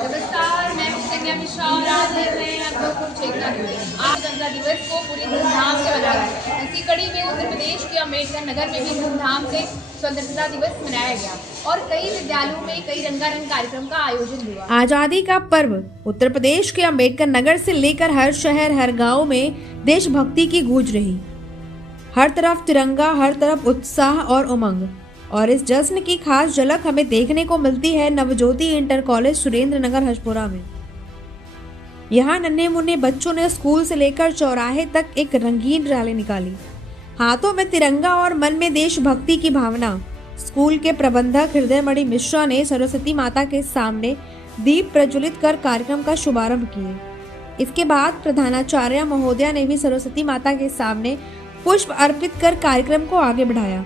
नमस्कार, मैं संज्ञा मिश्रा और आज मैं कुरुक्षेत्र आज गंगा दिवस को पूरी धूमधाम से मनाया गया। इसी कड़ी में उत्तर प्रदेश के अम्बेडकर नगर में भी धूमधाम से स्वतंत्रता दिवस मनाया गया और कई विद्यालयों में कई रंगारंग कार्यक्रम का आयोजन हुआ। आजादी का पर्व उत्तर प्रदेश के अम्बेडकर नगर से लेकर हर शहर हर गाँव में देशभक्ति की गूंज रही। हर तरफ तिरंगा, हर तरफ उत्साह और उमंग। और इस जश्न की खास झलक हमें देखने को मिलती है नवज्योति इंटर कॉलेज सुरेंद्र नगर हजपुरा में। यहाँ नन्हे मुन्ने बच्चों ने स्कूल से लेकर चौराहे तक एक रंगीन रैली निकाली, हाथों में तिरंगा और मन में देशभक्ति की भावना। स्कूल के प्रबंधक हृदयमणि मिश्रा ने सरस्वती माता के सामने दीप प्रज्वलित कर कार्यक्रम का शुभारंभ किए। इसके बाद प्रधानाचार्य महोदया ने भी सरस्वती माता के सामने पुष्प अर्पित कर कार्यक्रम को आगे बढ़ाया।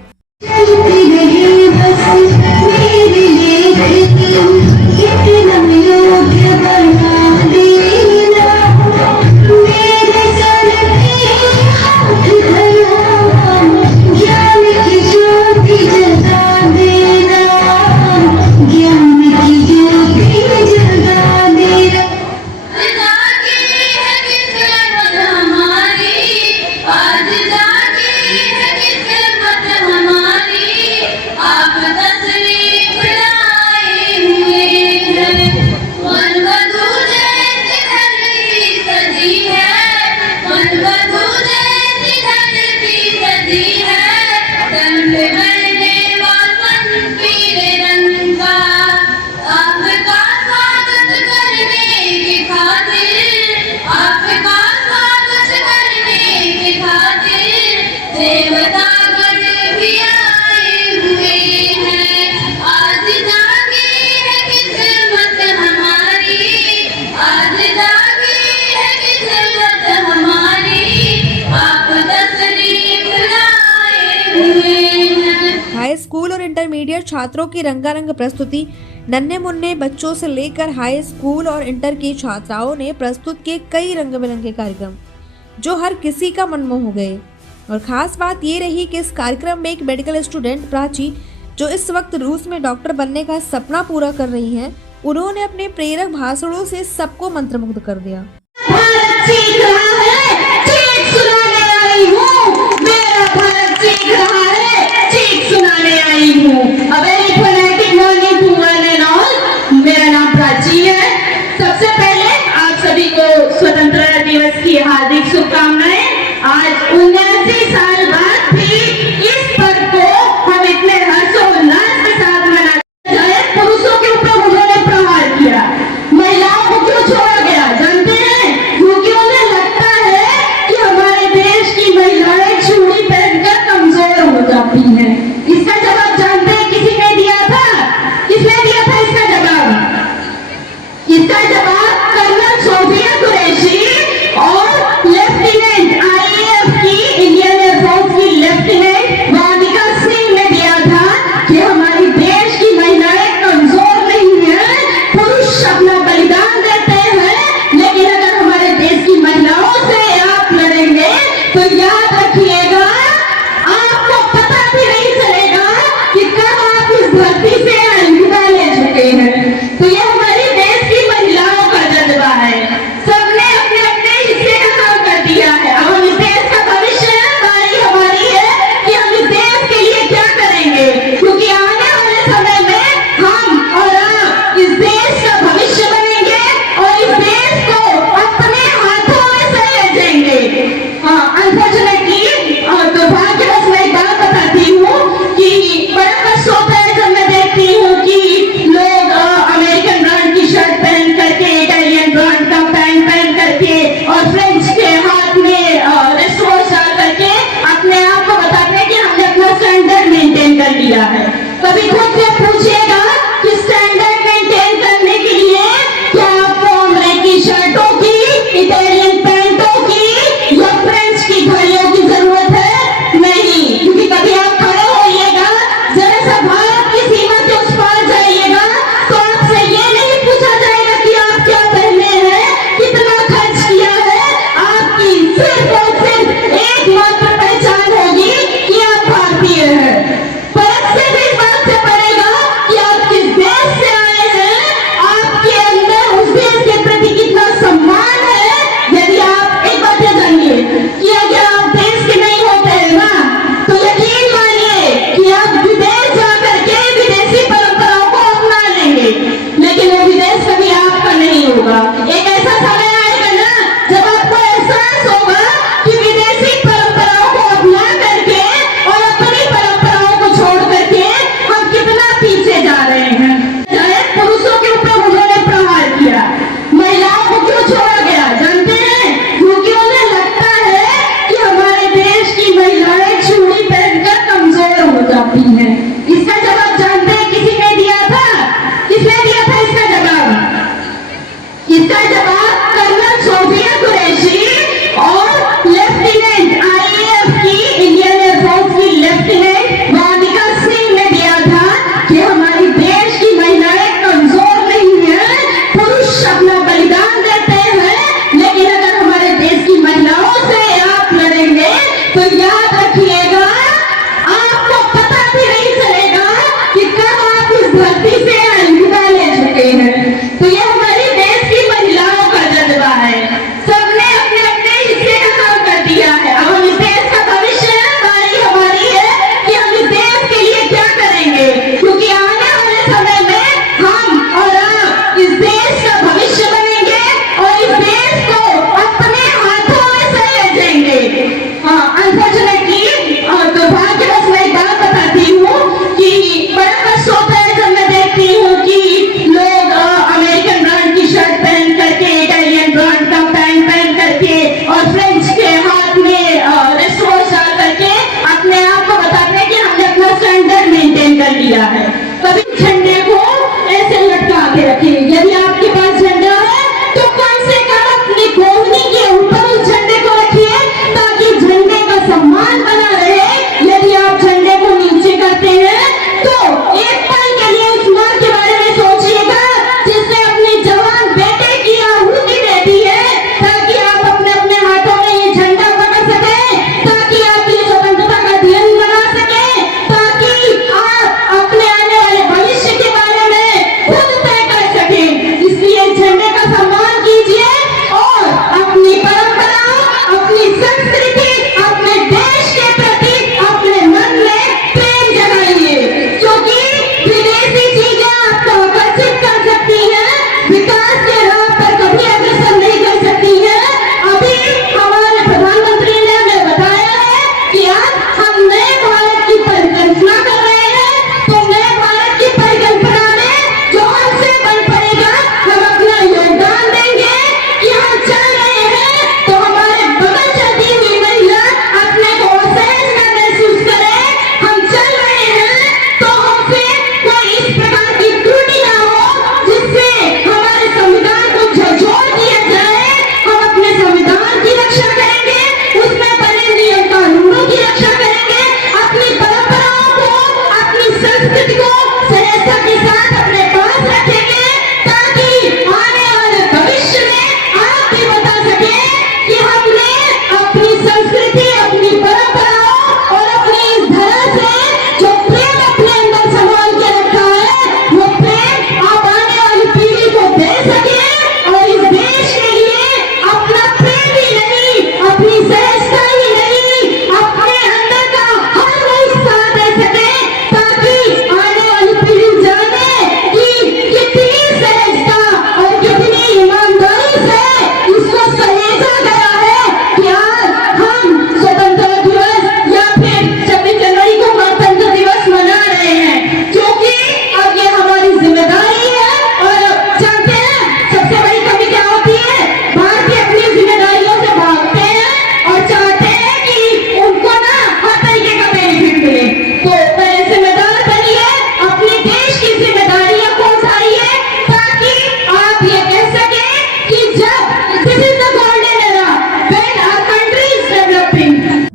हाई स्कूल और इंटरमीडिएट छात्रों की रंगारंग प्रस्तुति। नन्हे मुन्ने बच्चों से लेकर हाई स्कूल और इंटर की छात्राओं ने प्रस्तुत किए कई रंग बिरंगे कार्यक्रम जो हर किसी का मन मोह गए। और खास बात ये रही कि इस कार्यक्रम में एक मेडिकल स्टूडेंट प्राची, जो इस वक्त रूस में डॉक्टर बनने का सपना पूरा कर रही हैं, उन्होंने अपने प्रेरक भाषणों से सबको मंत्रमुग्ध कर दिया। मेरा नाम प्राची है। सबसे पहले आप सभी को स्वतंत्रता दिवस की हार्दिक शुभकामनाएं। आज 79 साल बाद भी इस पर्व को हम इतने हर्षोल्लास के साथ मनाते हैं। पुरुषों के ऊपर उन्होंने प्रहार किया, महिलाओं को क्यों छोड़ा गया जानते हैं? क्योंकि उन्हें लगता है कि हमारे देश की महिलाएं चूड़ी पहनकर कमजोर हो जाती हैं। इसका जवाब जानते हैं किसी ने दिया था? किसने दिया था इसका जवाब? इसका जवाब कर्नल सोफिया कुरैशी और लेफ्टिनेंट आईएएफ की, इंडियन एयरफोर्स की लेफ्टिनेंट वानिका सिंह ने दिया था कि हमारी देश की महिलाएं कमजोर नहीं है, पुरुष अपना बलिदान देते हैं, लेकिन अगर हमारे देश की महिलाओं से आप लड़ेंगे तो याद रखिएगा, आपको पता भी नहीं चलेगा कि कब आप इस धरती से अलविदा ले चुके हैं। तो यह हमारी देश की महिलाओं का जज्बा है। सबने अपने अपने हिस्से का काम कर दिया है। अब हम इस देश का भविष्य है, बारी हमारी है कि हम इस देश के लिए क्या करेंगे, क्योंकि आने वाले समय में हम और आप इस देश का भविष्य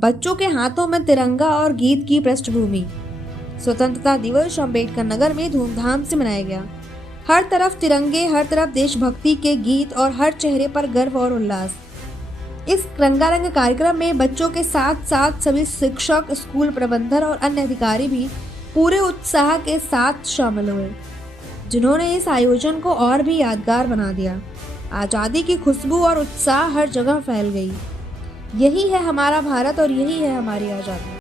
बच्चों के हाथों में तिरंगा और गीत की पृष्ठभूमि। स्वतंत्रता दिवस अम्बेडकर नगर में धूमधाम से मनाया गया। हर तरफ तिरंगे, हर तरफ देशभक्ति के गीत और हर चेहरे पर गर्व और उल्लास। इस रंगारंग कार्यक्रम में बच्चों के साथ साथ सभी शिक्षक, स्कूल प्रबंधन और अन्य अधिकारी भी पूरे उत्साह के साथ शामिल हुए, जिन्होंने इस आयोजन को और भी यादगार बना दिया। आज़ादी की खुशबू और उत्साह हर जगह फैल गई। यही है हमारा भारत और यही है हमारी आज़ादी।